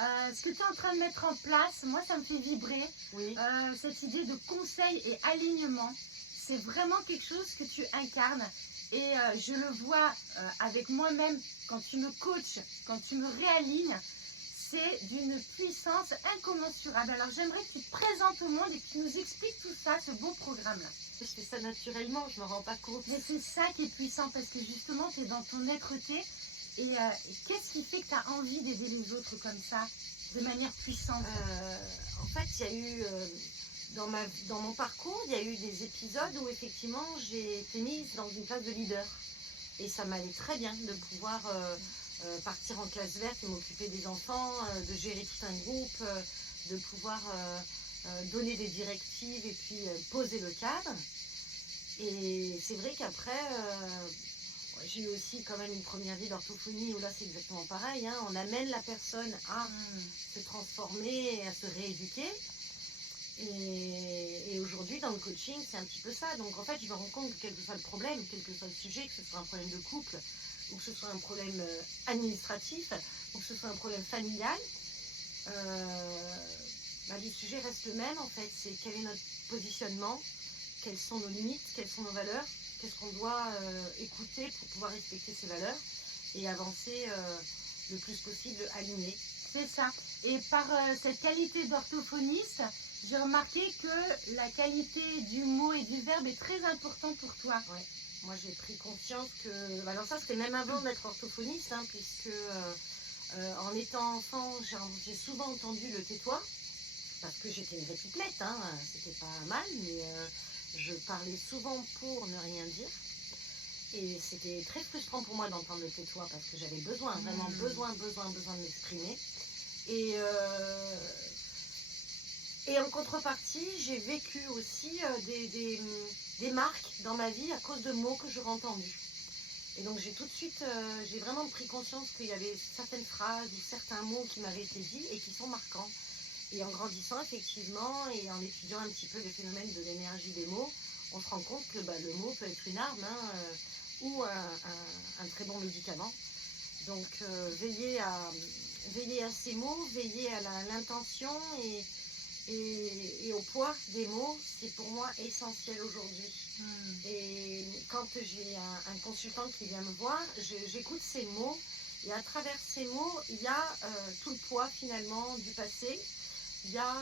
Ce que tu es en train de mettre en place, moi ça me fait vibrer. Oui. Cette idée de conseil et alignement, c'est vraiment quelque chose que tu incarnes. Et je le vois avec moi-même quand tu me coaches, quand tu me réalignes, c'est d'une puissance incommensurable. Alors j'aimerais que tu te présentes au monde et que tu nous expliques tout ça, ce beau programme-là. Je fais ça naturellement, je ne me rends pas compte. Mais c'est ça qui est puissant parce que justement tu es dans ton être-té. Et qu'est-ce qui fait que tu as envie d'aider les autres comme ça, de manière puissante? En fait, il y a eu, dans mon parcours, il y a eu des épisodes où effectivement j'ai été mise dans une place de leader. Et ça m'allait très bien de pouvoir partir en classe verte et m'occuper des enfants, de gérer tout un groupe, de pouvoir donner des directives et puis poser le cadre. Et c'est vrai qu'après, j'ai eu aussi quand même une première vie d'orthophonie où là c'est exactement pareil, hein. On amène la personne à se transformer et à se rééduquer. Et aujourd'hui dans le coaching c'est un petit peu ça. Donc en fait je me rends compte que quel que soit le problème, quel que soit le sujet, que ce soit un problème de couple, ou que ce soit un problème administratif, ou que ce soit un problème familial, le sujet reste le même en fait. C'est quel est notre positionnement, quelles sont nos limites, quelles sont nos valeurs, qu'est-ce qu'on doit écouter pour pouvoir respecter ces valeurs et avancer le plus possible aligné. C'est ça. Et par cette qualité d'orthophoniste, j'ai remarqué que la qualité du mot et du verbe est très importante pour toi. Ouais. Moi j'ai pris conscience que... Alors ça c'était même avant d'être orthophoniste, hein, puisque en étant enfant j'ai souvent entendu le tais-toi, parce que j'étais une vraie pipelette, hein, c'était pas mal, mais je parlais souvent pour ne rien dire. Et c'était très frustrant pour moi d'entendre le tais-toi, parce que j'avais besoin, vraiment besoin de m'exprimer. Et en contrepartie, j'ai vécu aussi des marques dans ma vie à cause de mots que j'aurais entendus. Et donc j'ai tout de suite, j'ai vraiment pris conscience qu'il y avait certaines phrases ou certains mots qui m'avaient été dits et qui sont marquants. Et en grandissant effectivement et en étudiant un petit peu les phénomènes de l'énergie des mots, on se rend compte que le mot peut être une arme, hein, ou un très bon médicament. Donc veiller à ces mots, veiller à l'intention et au poids des mots, c'est pour moi essentiel aujourd'hui. Et quand j'ai un consultant qui vient me voir, j'écoute ces mots et à travers ces mots, il y a tout le poids finalement du passé. Il y a,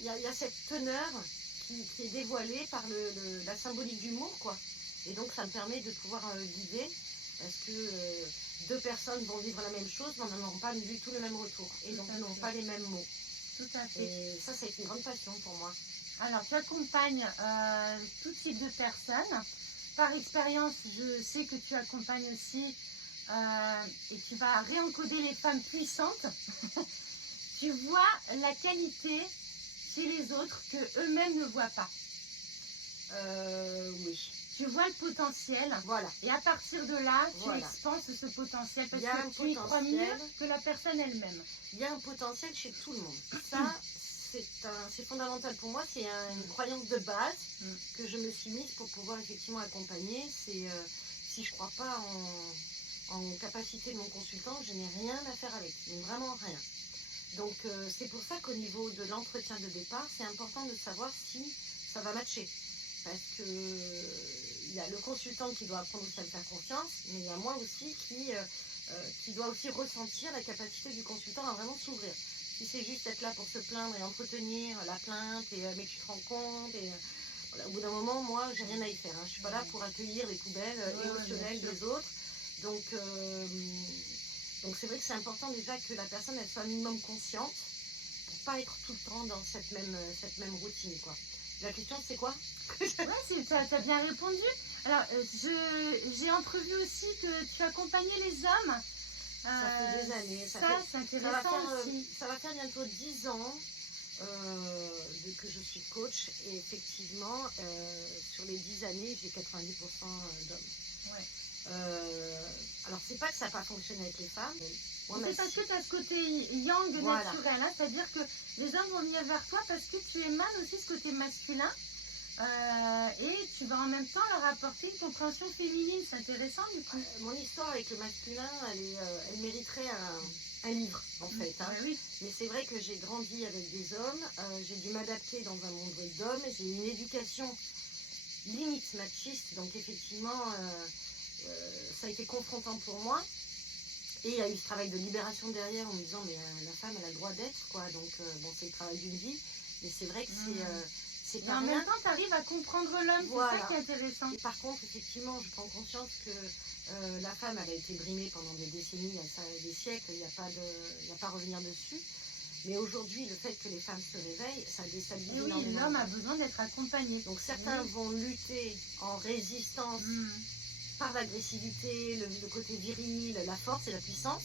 il y a cette teneur qui est dévoilée par la symbolique du mot, quoi. Et donc ça me permet de pouvoir guider, parce que deux personnes vont vivre la même chose, mais n'auront pas du tout le même retour. Et donc n'auront pas les mêmes mots. Tout à fait. Et ça a été une grande passion pour moi. Alors tu accompagnes tout type de personnes. Par expérience, je sais que tu accompagnes aussi et tu vas réencoder les femmes puissantes. Tu vois la qualité chez les autres que eux-mêmes ne voient pas. Oui. Tu vois le potentiel. Voilà. Et à partir de là, tu Voilà. expanses ce potentiel parce Il y a que tu y crois mieux que la personne elle-même. Il y a un potentiel chez tout le monde. Ça, c'est fondamental pour moi. C'est une croyance de base que je me suis mise pour pouvoir effectivement accompagner. C'est si je ne crois pas en capacité de mon consultant, je n'ai rien à faire avec. Mais vraiment rien. Donc c'est pour ça qu'au niveau de l'entretien de départ, c'est important de savoir si ça va matcher. Parce que il y a le consultant qui doit apprendre aussi à me faire confiance, mais il y a moi aussi qui doit aussi ressentir la capacité du consultant à vraiment s'ouvrir. Si c'est juste être là pour se plaindre et entretenir la plainte, mais tu te rends compte, voilà, au bout d'un moment, moi, j'ai rien à y faire. Hein. Je suis pas là pour accueillir les poubelles émotionnelles des autres. Donc c'est vrai que c'est important déjà que la personne elle soit un minimum consciente pour pas être tout le temps dans cette même routine, quoi. La question c'est quoi? Ouais, tu as bien répondu. Alors j'ai entrevu aussi que tu accompagnais les hommes. Ça fait des années. C'est intéressant aussi. Ça va faire bientôt 10 ans que je suis coach et effectivement sur les 10 années j'ai 90% d'hommes. Ouais. Alors c'est pas que ça n'a pas fonctionné avec les femmes. C'est parce que tu as ce côté yang naturel, hein, c'est-à-dire que les hommes vont venir vers toi parce que tu émanes aussi ce côté masculin et tu vas en même temps leur apporter une compréhension féminine. C'est intéressant du coup. Mon histoire avec le masculin, elle mériterait un livre en fait. Hein. Oui. Mais c'est vrai que j'ai grandi avec des hommes, j'ai dû m'adapter dans un monde d'hommes, j'ai eu une éducation limite machiste, donc effectivement, ça a été confrontant pour moi. Et il y a eu ce travail de libération derrière en me disant, mais la femme, elle a le droit d'être, quoi. Donc, bon, c'est le travail d'une vie, mais c'est vrai que c'est Mais pas en rien. même temps, tu arrives à comprendre l'homme, Voilà. c'est ça qui est intéressant. Et par contre, effectivement, je prends conscience que la femme, elle a été brimée pendant des décennies, des siècles, il n'y a pas à revenir dessus. Mais aujourd'hui, le fait que les femmes se réveillent, ça déstabilise Et oui, énormément. l'homme a besoin d'être accompagné. Donc certains vont lutter en résistance par l'agressivité, le côté viril, la force et la puissance.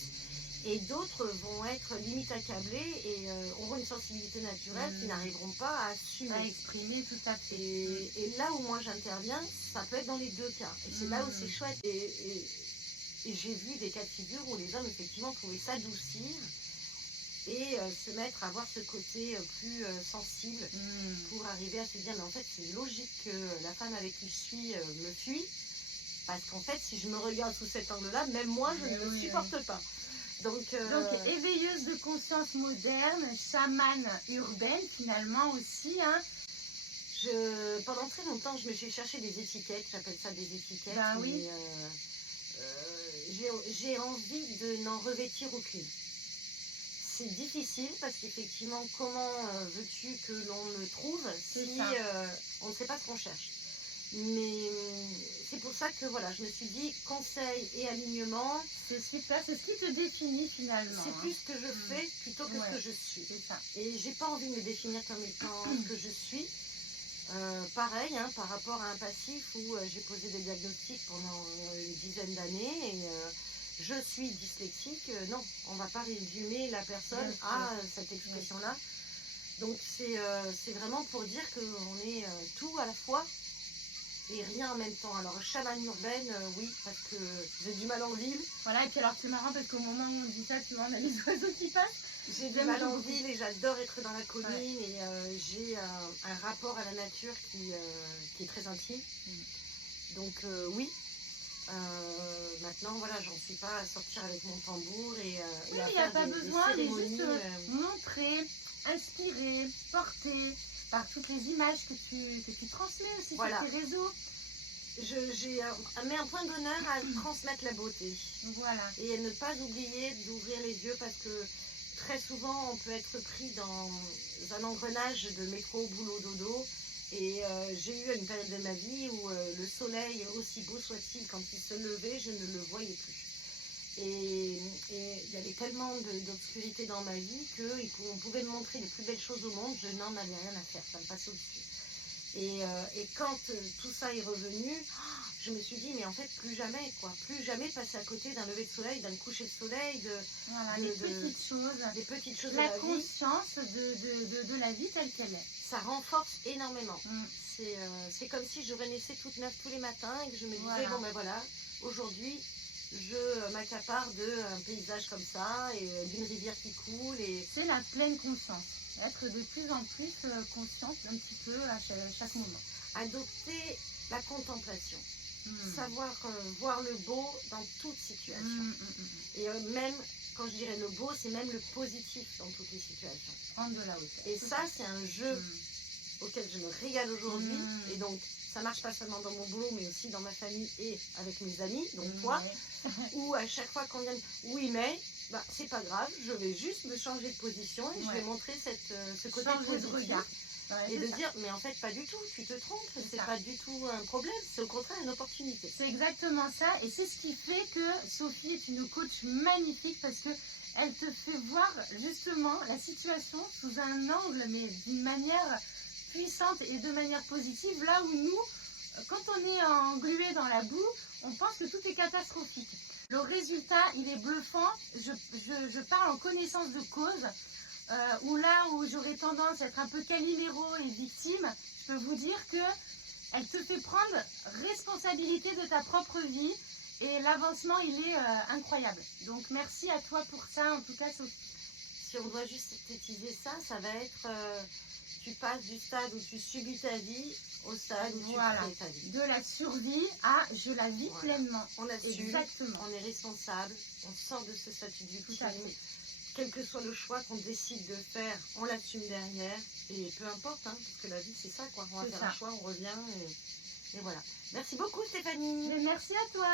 Et d'autres vont être limite accablés et auront une sensibilité naturelle qui n'arriveront pas à assumer. À exprimer, tout à fait. Et là où moi j'interviens, ça peut être dans les deux cas. Et c'est là où c'est chouette. Et j'ai vu des cas de figure où les hommes effectivement pouvaient s'adoucir et se mettre à avoir ce côté plus sensible pour arriver à se dire, mais en fait c'est logique que la femme avec qui je suis me fuit, parce qu'en fait si je me regarde sous cet angle-là, même moi je ne le supporte pas. Donc, éveilleuse de conscience moderne, chamane urbaine finalement aussi. Hein. Pendant très longtemps, je me suis cherché des étiquettes, j'appelle ça des étiquettes. Bah oui. J'ai envie de n'en revêtir aucune. C'est difficile parce qu'effectivement, comment veux-tu que l'on me trouve si on ne sait pas ce qu'on cherche? Mais c'est pour ça que voilà, je me suis dit conseil et alignement. C'est super, c'est ce qui te définit finalement. C'est plus ce que je fais plutôt que ce que je suis. C'est ça. Et j'ai pas envie de me définir comme étant ce que je suis. Pareil, hein, par rapport à un passif où j'ai posé des diagnostics pendant une dizaine d'années et je suis dyslexique. Non, on ne va pas résumer la personne à cette expression-là. Donc c'est vraiment pour dire qu'on est tout à la fois et rien en même temps. Alors chamane urbaine, oui, parce que j'ai du mal en ville. Voilà, et puis alors c'est marrant parce qu'au moment où on dit ça, tu vois, on a les oiseaux qui passent. J'ai du mal en ville et j'adore être dans la commune et j'ai un rapport à la nature qui est très intime. Donc oui, maintenant voilà, j'en suis pas à sortir avec mon tambour et à il n'y a faire pas besoin, mais cérémonies. juste montrer, inspirer, porter par toutes les images que tu transmets aussi sur tes réseaux. J'ai mis un point d'honneur à transmettre la beauté. Voilà. Et à ne pas oublier d'ouvrir les yeux parce que très souvent on peut être pris dans un engrenage de métro, boulot, dodo. Et j'ai eu une période de ma vie où le soleil, aussi beau soit-il, quand il se levait, je ne le voyais plus. Et il y avait tellement d'obscurité dans ma vie qu'on pouvait me montrer les plus belles choses au monde, je n'en avais rien à faire, ça me passait au-dessus. Et quand tout ça est revenu, je me suis dit, mais en fait, plus jamais, quoi. Plus jamais passer à côté d'un lever de soleil, d'un coucher de soleil, des petites choses. Des petites choses la de la conscience de la vie telle qu'elle est. Ça renforce énormément. C'est comme si je renaissais toute neuve tous les matins et que je me disais, bon ben voilà, aujourd'hui, je m'accapare d'un paysage comme ça et d'une rivière qui coule. C'est la pleine conscience. Être de plus en plus consciente un petit peu à chaque moment. Adopter la contemplation. Savoir voir le beau dans toute situation. Et même, quand je dirais le beau, c'est même le positif dans toutes les situations. Prendre de la hauteur. Et ça, c'est un jeu auquel je me régale aujourd'hui. Et donc, ça marche pas seulement dans mon boulot, mais aussi dans ma famille et avec mes amis, donc toi, où à chaque fois qu'on vient, oui, mais... Bah, c'est pas grave, je vais juste me changer de position et je vais montrer ce côté positif de regard. Et de dire, mais en fait, pas du tout, tu te trompes, c'est pas du tout un problème, c'est au contraire une opportunité. C'est exactement ça, et c'est ce qui fait que Sophie est une coach magnifique parce que elle te fait voir justement la situation sous un angle, mais d'une manière puissante et de manière positive, là où nous, quand on est englué dans la boue, on pense que tout est catastrophique. Le résultat, il est bluffant. Je parle en connaissance de cause. Où là où j'aurais tendance à être un peu Calimero et victime, je peux vous dire qu'elle te fait prendre responsabilité de ta propre vie. Et l'avancement, il est incroyable. Donc merci à toi pour ça, en tout cas, Sophie. Si on doit juste synthétiser ça, ça va être... tu passes du stade où tu subis ta vie au stade où tu crées ta vie. De la survie à je la vis pleinement. On assume, exactement. On est responsable, on sort de ce statut de victime quel que soit le choix qu'on décide de faire, on l'assume derrière. Et peu importe, hein, parce que la vie, c'est ça, quoi. On va C'est faire ça. un choix, on revient. Et voilà. Merci beaucoup, Stéphanie. Mais merci à toi.